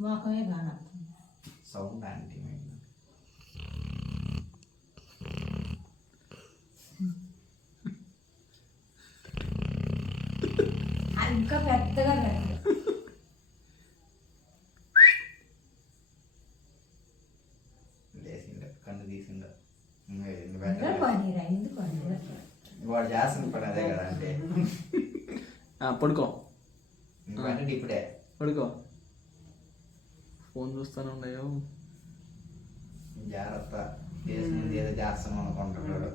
మొఖమే కాన sound aunty ఇంకా పెద్దగా పెట్టదు. లేచిండ కన్ను తీసిండ పనిరా ఎందుకు వాడు చేస్తున్న పని అదే కదా అంటే పడుకో అంటే ఇప్పుడే పడుకో. ఫోన్ చూస్తానే ఉన్నాయో జాగ్రత్త చేసి ఏదో చేస్తాం అనుకుంటున్నాడు.